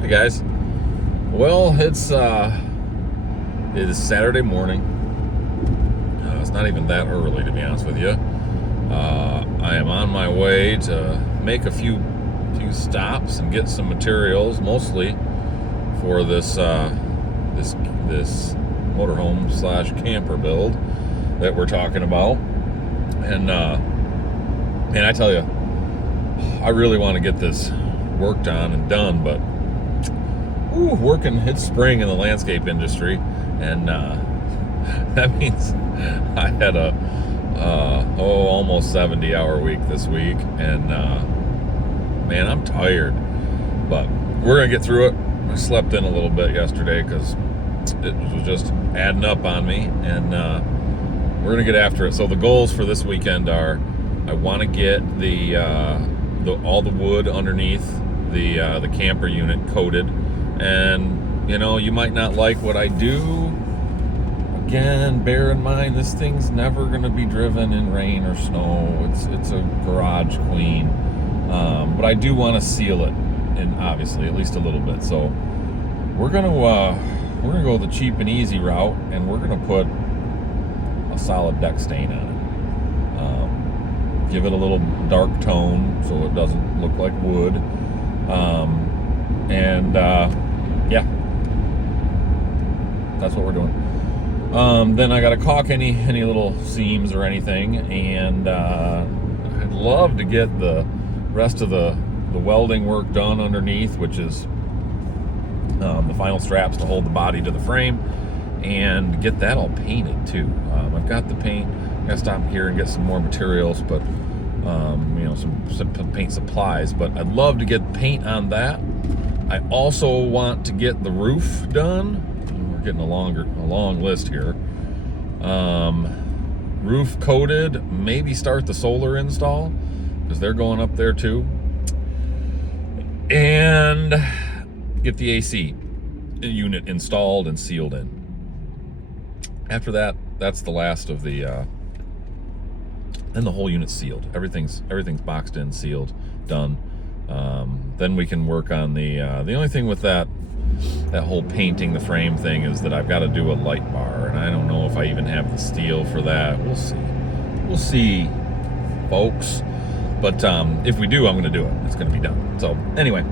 Hey guys. Well, it is Saturday morning. It's not even that early, to be honest with you. I am on my way to make a few stops and get some materials, mostly for this motorhome slash camper build that we're talking about. And I tell you, I really want to get this worked on and done, but it's spring in the landscape industry, and that means I had a almost 70-hour week this week, and man, I'm tired, but we're gonna get through it. I slept in a little bit yesterday because it was just adding up on me, and we're gonna get after it. So the goals for this weekend are, I want to get all the wood underneath the camper unit coated. And you might not like what I do. Again, bear in mind, this thing's never going to be driven in rain or snow. It's a garage queen, but I do want to seal it, and obviously at least a little bit. So we're gonna go the cheap and easy route, and we're gonna put a solid deck stain on it. Give it a little dark tone so it doesn't look like wood. Yeah, that's what we're doing. Then I got to caulk any little seams or anything, and I'd love to get the rest of the welding work done underneath, which is the final straps to hold the body to the frame, and get that all painted too. I've got the paint. I got to stop here and get some more materials, but some paint supplies. But I'd love to get paint on that. I also want to get the roof done. We're getting a long list here. Roof coated, maybe start the solar install, because they're going up there too. And get the AC unit installed and sealed in. After that, that's the last of the, then the whole unit's sealed. Everything's boxed in, sealed, done. Then we can work on the only thing with that whole painting the frame thing is that I've got to do a light bar, and I don't know if I even have the steel for that. We'll see, folks. But if we do, I'm going to do it. It's going to be done. So anyway,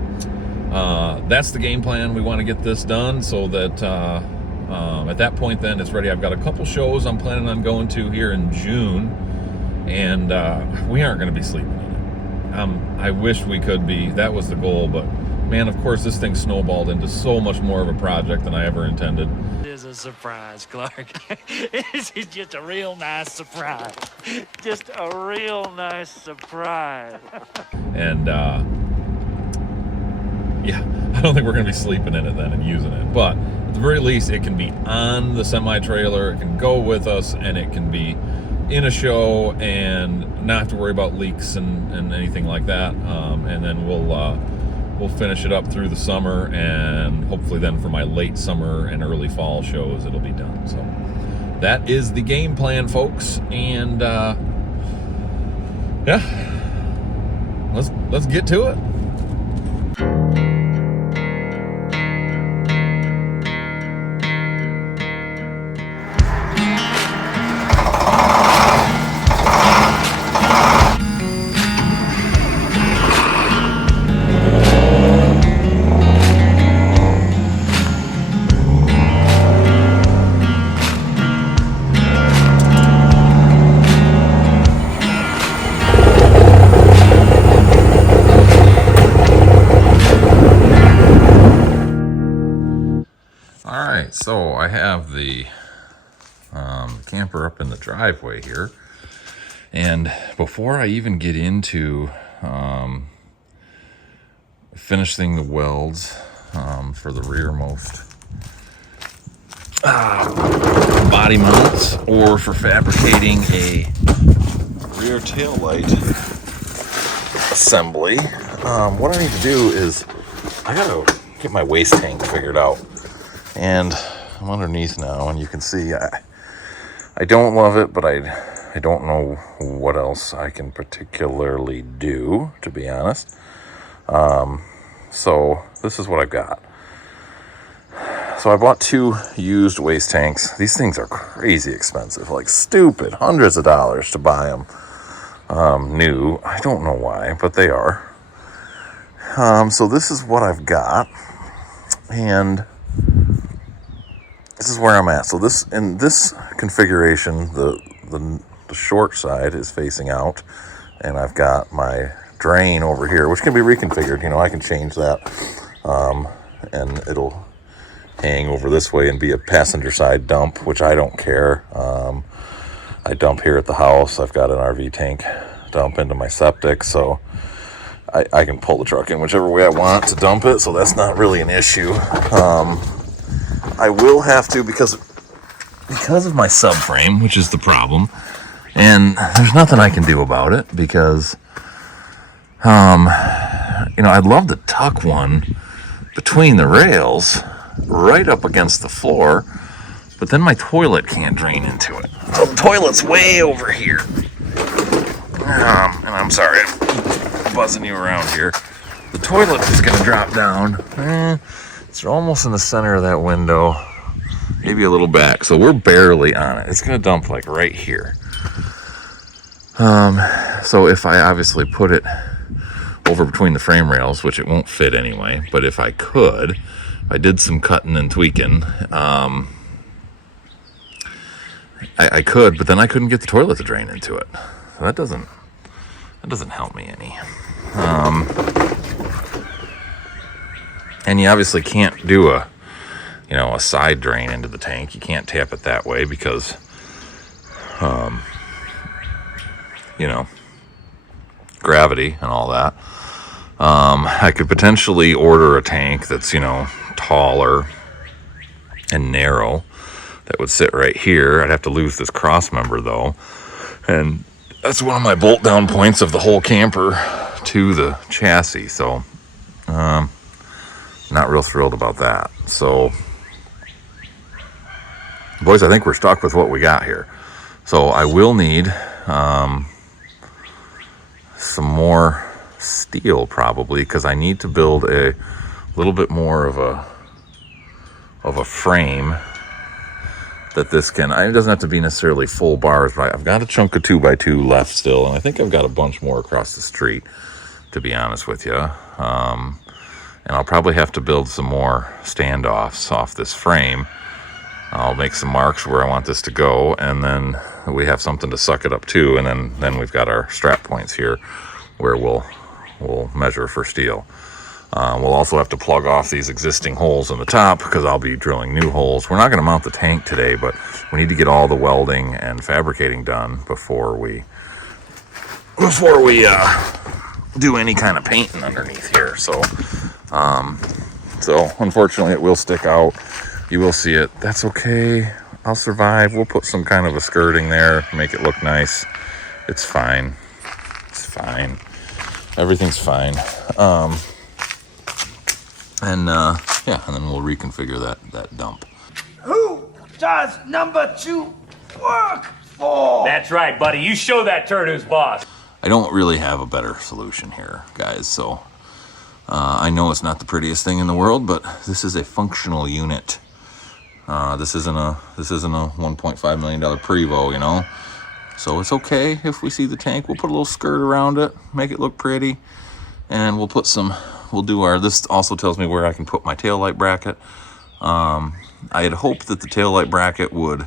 that's the game plan. We want to get this done so that at that point then it's ready. I've got a couple shows I'm planning on going to here in June, and we aren't going to be sleeping in it. I wish we could be. That was the goal, but man, of course, this thing snowballed into so much more of a project than I ever intended. It is a surprise, Clark. It's just a real nice surprise. Just a real nice surprise. And yeah, I don't think we're going to be sleeping in it then and using it, but at the very least, it can be on the semi-trailer, it can go with us, and it can be in a show and not have to worry about leaks and anything like that. And then we'll finish it up through the summer, and hopefully then for my late summer and early fall shows, it'll be done. So that is the game plan, folks. And yeah, let's get to it. So I have the camper up in the driveway here, and before I even get into finishing the welds for the rearmost body mounts, or for fabricating a rear tail light assembly, what I need to do is I gotta get my waste tank figured out. And I'm underneath now, and you can see I don't love it, but I don't know what else I can particularly do, to be honest. So this is what I've got. So I bought 2 used waste tanks. These things are crazy expensive, like stupid, hundreds of dollars to buy them new. I don't know why, but they are. So this is what I've got, and this is where I'm at. So this, in this configuration, the short side is facing out, and I've got my drain over here, which can be reconfigured. You know, I can change that, and it'll hang over this way and be a passenger side dump, which I don't care. I dump here at the house. I've got an RV tank dump into my septic, so I can pull the truck in whichever way I want to dump it, so that's not really an issue. I will have to, because of my subframe, which is the problem, and there's nothing I can do about it, because you know, I'd love to tuck one between the rails right up against the floor, but then my toilet can't drain into it. So the toilet's way over here. And I'm sorry, I'm buzzing you around here. The toilet is going to drop down. It's almost in the center of that window, maybe a little back. So we're barely on it. It's going to dump like right here. So if I obviously put it over between the frame rails, which it won't fit anyway, but if I could, I did some cutting and tweaking. I could, but then I couldn't get the toilet to drain into it. So that doesn't help me any. And you obviously can't do a side drain into the tank. You can't tap it that way because, gravity and all that. I could potentially order a tank that's, taller and narrow that would sit right here. I'd have to lose this cross member though. And that's one of my bolt down points of the whole camper to the chassis. So, not real thrilled about that. So, boys, I think we're stuck with what we got here. So I will need some more steel probably, because I need to build a little bit more of a frame that this can, it doesn't have to be necessarily full bars, but I've got a chunk of 2x2 left still, and I think I've got a bunch more across the street, to be honest with you. And I'll probably have to build some more standoffs off this frame. I'll make some marks where I want this to go, and then we have something to suck it up to, and then we've got our strap points here where we'll measure for steel. We'll also have to plug off these existing holes in the top because I'll be drilling new holes. We're not going to mount the tank today, but we need to get all the welding and fabricating done before we do any kind of painting underneath here. So unfortunately it will stick out. You will see it. That's okay. I'll survive. We'll put some kind of a skirting there, make it look nice. It's fine. It's fine. Everything's fine. And then we'll reconfigure that dump. Who does number 2 work for? That's right, buddy. You show that turd who's boss. I don't really have a better solution here, guys. So I know it's not the prettiest thing in the world, but this is a functional unit. This isn't a $1.5 million Prevo, So it's okay if we see the tank. We'll put a little skirt around it, make it look pretty, and this also tells me where I can put my taillight bracket. I had hoped that the taillight bracket would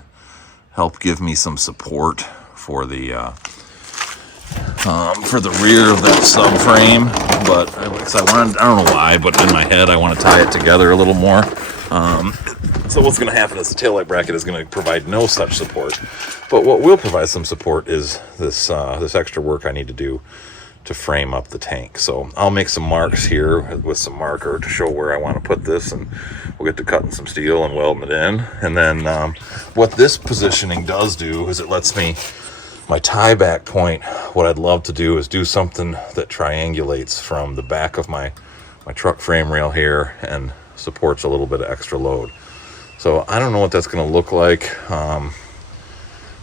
help give me some support for the rear of that subframe, but I don't know why, but in my head I want to tie it together a little more. So what's going to happen is the taillight bracket is going to provide no such support, but what will provide some support is this extra work I need to do to frame up the tank. So I'll make some marks here with some marker to show where I want to put this, and we'll get to cutting some steel and welding it in. And then what this positioning does do is it lets me, my tie back point, what I'd love to do is do something that triangulates from the back of my truck frame rail here and supports a little bit of extra load. So I don't know what that's going to look like.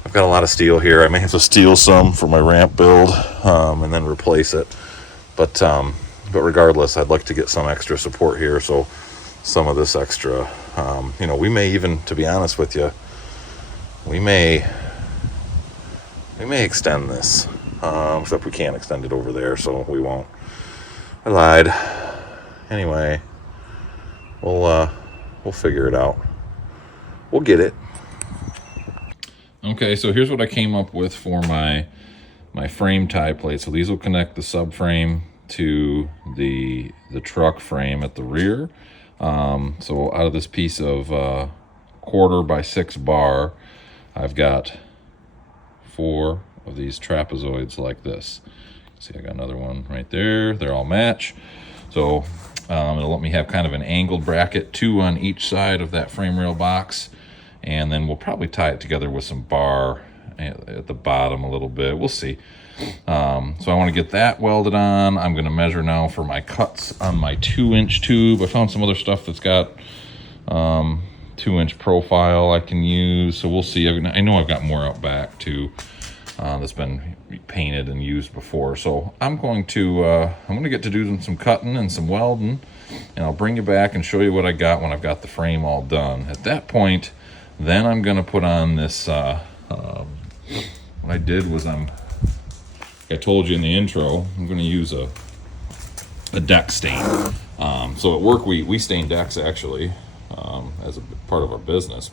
I've got a lot of steel here. I may have to steal some for my ramp build and then replace it. But But regardless, I'd like to get some extra support here. So some of this extra, you know, we may even, to be honest with you, we may extend this, except we can't extend it over there, so we won't. I lied. Anyway, we'll figure it out. We'll get it. Okay, so here's what I came up with for my frame tie plate. So these will connect the subframe to the truck frame at the rear. So out of this piece of 1/4 by 6 bar, I've got 4 of these trapezoids like this. See, I got another one right there. They're all match. So it'll let me have kind of an angled bracket, 2 on each side of that frame rail box. And then we'll probably tie it together with some bar at the bottom a little bit. We'll see. So I want to get that welded on. I'm going to measure now for my cuts on my 2-inch tube. I found some other stuff that's got 2-inch profile I can use. So we'll see. I know I've got more out back too that's been painted and used before. So I'm going to get to do some cutting and some welding, and I'll bring you back and show you what I got when I've got the frame all done. At that point, then I'm going to put on this, what I did was I told you in the intro, I'm going to use a deck stain. So at work, we stain decks actually as a part of our business,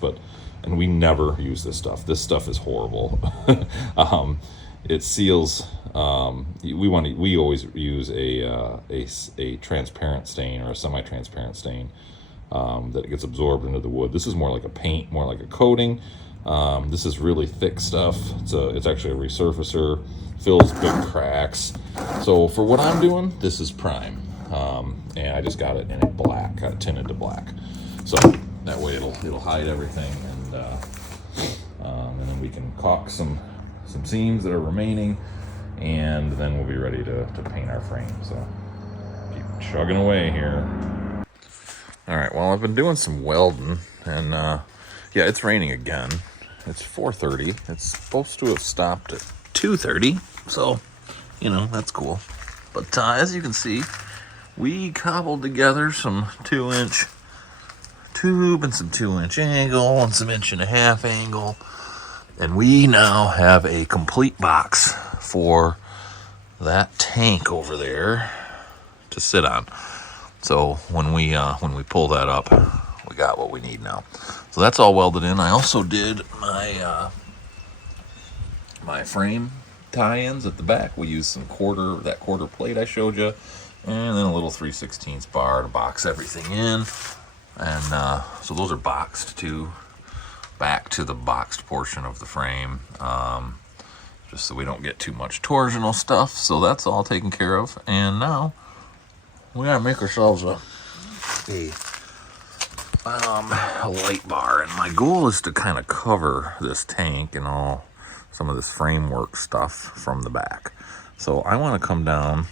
and we never use this stuff. This stuff is horrible. It seals, we always use a transparent stain or a semi-transparent stain. That it gets absorbed into the wood. This is more like a paint, more like a coating. This is really thick stuff. It's actually a resurfacer, fills big cracks. So for what I'm doing, this is prime. And I just got it in a black, got it tinted to black. So that way it'll hide everything, and then we can caulk some seams that are remaining, and then we'll be ready to paint our frame. So keep chugging away here. All right, well, I've been doing some welding, and yeah, it's raining again. It's 4:30. It's supposed to have stopped at 2:30, so, you know, that's cool. But as you can see, we cobbled together some 2-inch tube and some 2-inch angle and some 1.5-inch angle, and we now have a complete box for that tank over there to sit on. So when we pull that up, we got what we need now. So that's all welded in. I also did my my frame tie-ins at the back. We used some quarter plate I showed you, and then a little 3/16 bar to box everything in. And so those are boxed back to the boxed portion of the frame, just so we don't get too much torsional stuff. So that's all taken care of, and now we gotta make ourselves a light bar, and my goal is to kind of cover this tank and some of this framework stuff from the back. So I want to come down.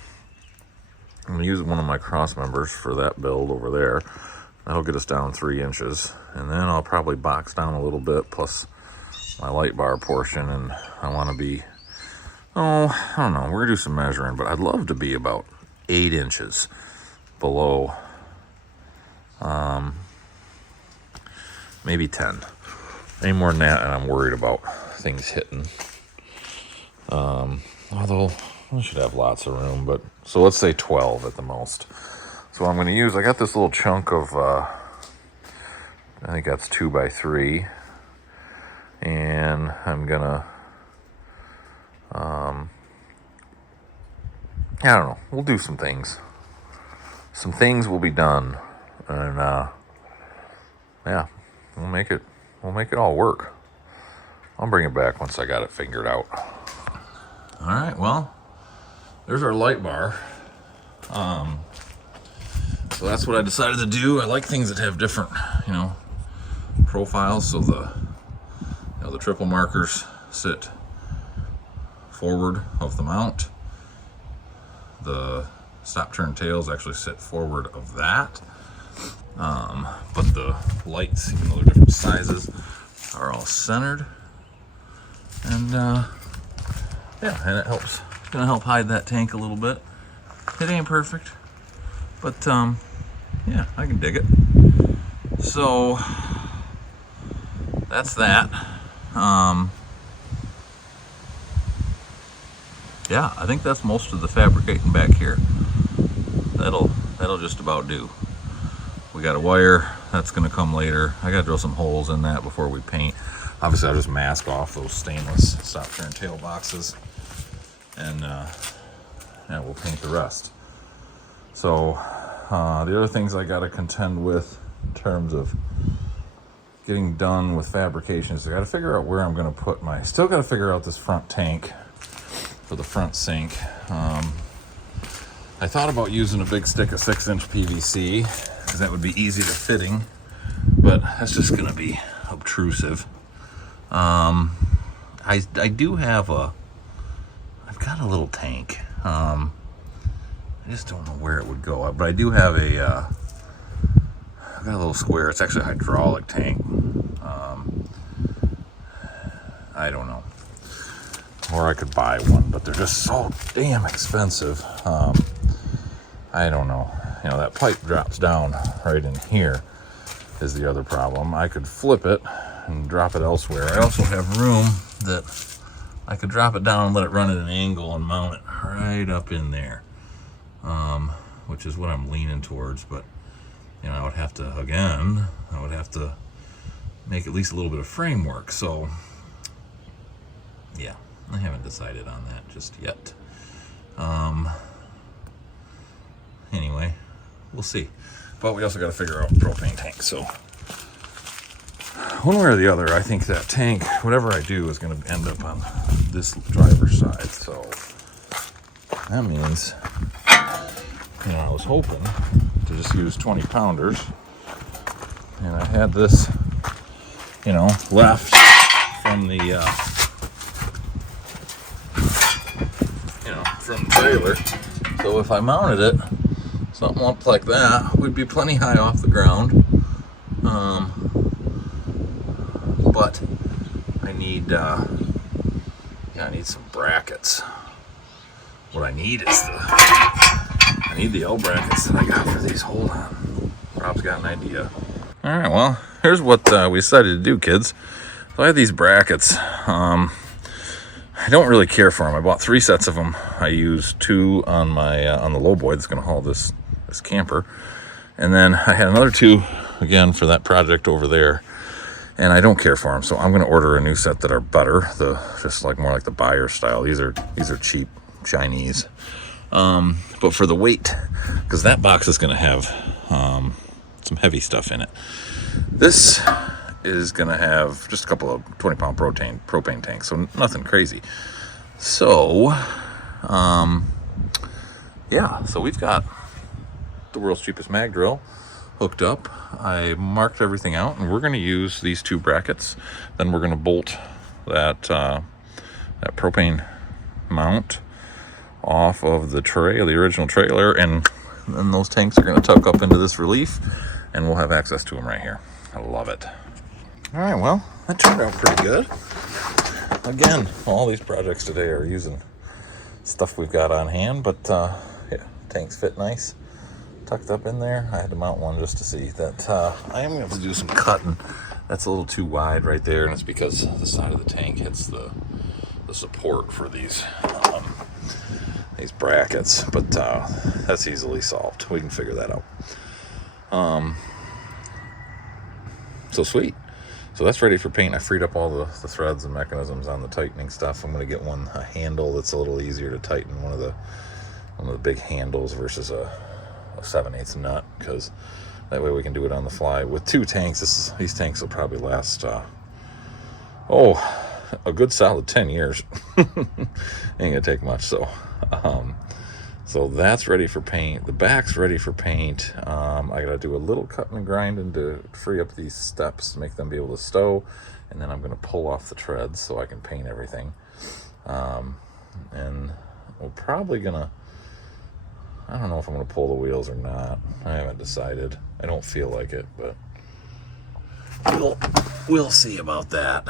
I'm gonna use one of my cross members for that build over there. That'll get us down 3 inches, and then I'll probably box down a little bit plus my light bar portion, and I want to be, I don't know, we're gonna do some measuring, but I'd love to be about 8 inches below, maybe 10. Any more than that, and I'm worried about things hitting. Although I should have lots of room, but so let's say 12 at the most. So I'm going to use, I got this little chunk of, I think that's 2x3, and I'm gonna, I don't know, we'll do some things. Some things will be done, and yeah, we'll make it all work. I'll bring it back once I got it figured out. All right, well, there's our light bar. So that's what I decided to do. I like things that have different, profiles. So the triple markers sit forward of the mount. The stop turn tails actually sit forward of that. But the lights, even though they're different sizes, are all centered. And yeah, and it helps. It's gonna help hide that tank a little bit. It ain't perfect. But yeah, I can dig it. So that's that. Yeah, I think that's most of the fabricating back here. That'll just about do. We got a wire that's going to come later. I got to drill some holes in that before we paint. Obviously, I'll just mask off those stainless stop turn tail boxes, and we'll paint the rest. So the other things I got to contend with in terms of getting done with fabrication is I got to figure out where I'm going to put my. Still got to figure out this front tank for the front sink. I thought about using a big stick of 6-inch PVC because that would be easy to fitting, but that's just going to be obtrusive. I do have I've got a little tank. I just don't know where it would go, but I do have I've got a little square. It's actually a hydraulic tank. I don't know. Or I could buy one, but they're just so damn expensive. I don't know. You know, that pipe drops down right in here is the other problem. I could flip it and drop it elsewhere. I also have room that I could drop it down and let it run at an angle and mount it right up in there, which is what I'm leaning towards. But, you know, I would have to make at least a little bit of framework. So, yeah. I haven't decided on that just yet. Anyway, we'll see. But we also got to figure out propane tank. So one way or the other, I think that tank, whatever I do, is going to end up on this driver's side. So that means, you know, I was hoping to just use 20 pounders, and I had this, you know, left from the from the trailer. So if I mounted it something up like that, we'd be plenty high off the ground. But I need I need some brackets. What I need is the L brackets that I got for these. Hold on, Rob's got an idea. All right, well, here's what we decided to do, kids. So I have these brackets. I don't really care for them. I bought 3 sets of them. I used 2 on my on the lowboy that's going to haul this camper, and then I had another 2 again for that project over there. And I don't care for them, so I'm going to order a new set that are better. Just like more like the Buyer style. These are cheap Chinese. But for the weight, because that box is going to have some heavy stuff in it. This is going to have just a couple of 20-pound propane tanks, so nothing crazy. So, yeah, so we've got the world's cheapest mag drill hooked up. I marked everything out, and we're going to use these 2 brackets. Then we're going to bolt that that propane mount off of the original trailer, and then those tanks are going to tuck up into this relief, and we'll have access to them right here. I love it. All right, well, that turned out pretty good. Again, all these projects today are using stuff we've got on hand, but yeah, tanks fit nice, tucked up in there. I had to mount one just to see that. I am going to have to do some cutting. That's a little too wide right there, and it's because the side of the tank hits the support for these brackets, but that's easily solved. We can figure that out. So sweet. So that's ready for paint. I freed up all the threads and mechanisms on the tightening stuff. I'm going to get a handle that's a little easier to tighten, one of the big handles versus a 7/8 nut, because that way we can do it on the fly. With 2 tanks, these tanks will probably last a good solid 10 years. Ain't gonna take much. So so that's ready for paint. The back's ready for paint. I gotta do a little cutting and grinding to free up these steps to make them be able to stow, and then I'm gonna pull off the treads so I can paint everything. And we're probably gonna, I don't know if I'm gonna pull the wheels or not. I haven't decided. I don't feel like it, but we'll see about that.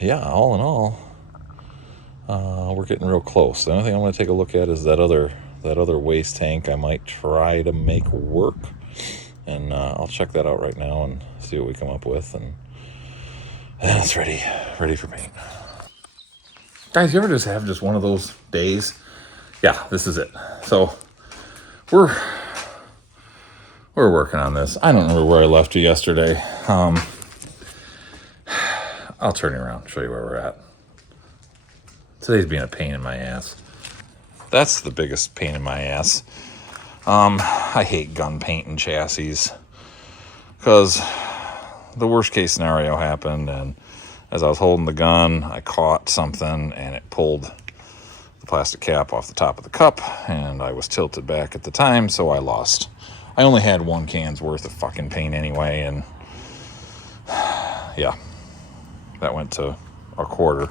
Yeah, all in all, we're getting real close. The only thing I'm going to take a look at is that other that other waste tank I might try to make work. And I'll check that out right now and see what we come up with. And then it's ready for paint. Guys, you ever just have just one of those days? Yeah, this is it. So we're working on this. I don't remember where I left you yesterday. I'll turn you around and show you where we're at. Today's being a pain in my ass. That's the biggest pain in my ass. I hate gun paint and chassis because the worst case scenario happened, and as I was holding the gun, I caught something and it pulled the plastic cap off the top of the cup, and I was tilted back at the time, so I lost. I only had 1 can's worth of fucking paint anyway, and yeah, that went to a quarter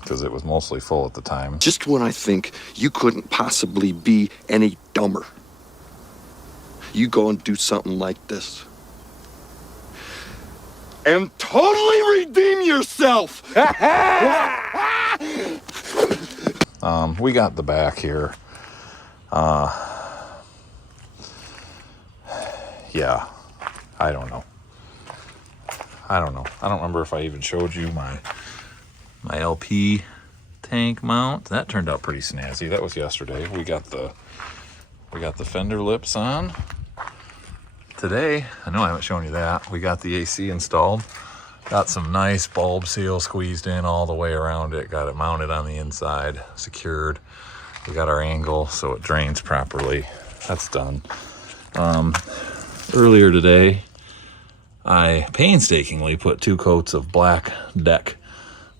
because it was mostly full at the time. Just when I think you couldn't possibly be any dumber, you go and do something like this. And totally redeem yourself! We got the back here. Yeah, I don't know. I don't remember if I even showed you my LP tank mount. That turned out pretty snazzy. That was yesterday. We got the fender lips on. Today, I know I haven't shown you that, we got the AC installed. Got some nice bulb seal squeezed in all the way around it. Got it mounted on the inside, secured. We got our angle so it drains properly. That's done. Earlier today, I painstakingly put 2 coats of black deck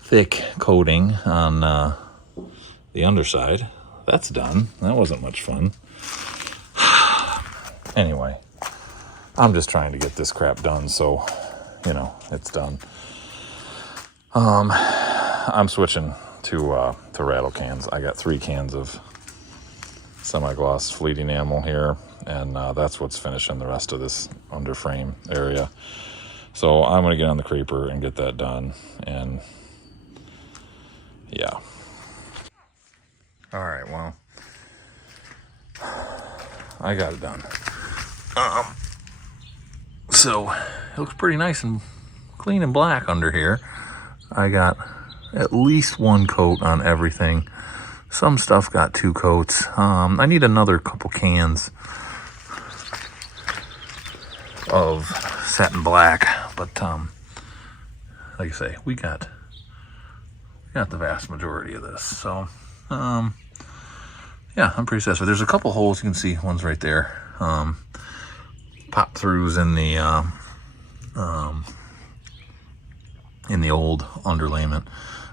thick coating on the underside. That's done. That wasn't much fun. Anyway, I'm just trying to get this crap done, so, you know, it's done. I'm switching to rattle cans. I got 3 cans of semi-gloss fleet enamel here, and that's what's finishing the rest of this underframe area. So I'm gonna get on the creeper and get that done, and yeah. All right, well, I got it done. So it looks pretty nice and clean and black under here. I got at least 1 coat on everything. Some stuff got 2 coats. I need another couple cans of satin black, but like I say, we got the vast majority of this. So yeah, I'm pretty satisfied. There's a couple holes you can see. One's right there. Pop throughs in the old underlayment.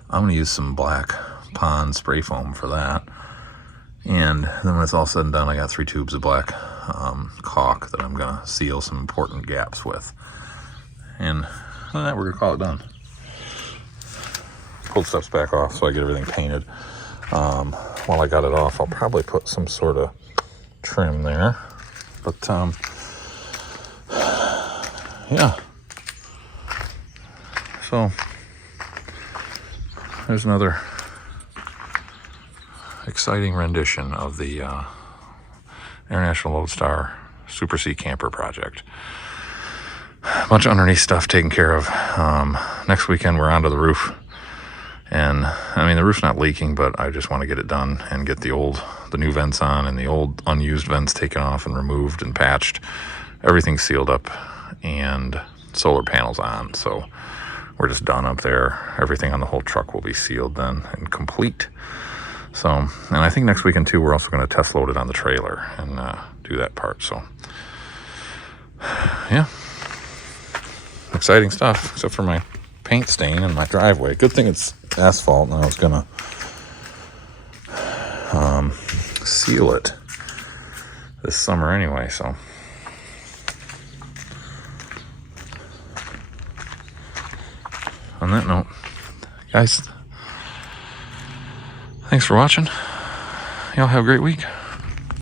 I'm gonna use some black pond spray foam for that. And then when it's all said and done, I got 3 tubes of black caulk that I'm gonna seal some important gaps with. And other than that, we're gonna call it done. Pulled stuff's back off so I get everything painted. While I got it off, I'll probably put some sort of trim there. But yeah. So there's another exciting rendition of the International Lodestar Super Sea Camper project. A bunch of underneath stuff taken care of. Next weekend we're onto the roof, and I mean the roof's not leaking, but I just want to get it done and get the new vents on and the old unused vents taken off and removed and patched. Everything's sealed up and solar panels on, so we're just done up there. Everything on the whole truck will be sealed then and complete. So, and I think next weekend too, we're also going to test load it on the trailer and do that part. So, yeah, exciting stuff, except for my paint stain in my driveway. Good thing it's asphalt, and I was going to seal it this summer anyway, so. On that note, guys, thanks for watching. Y'all have a great week.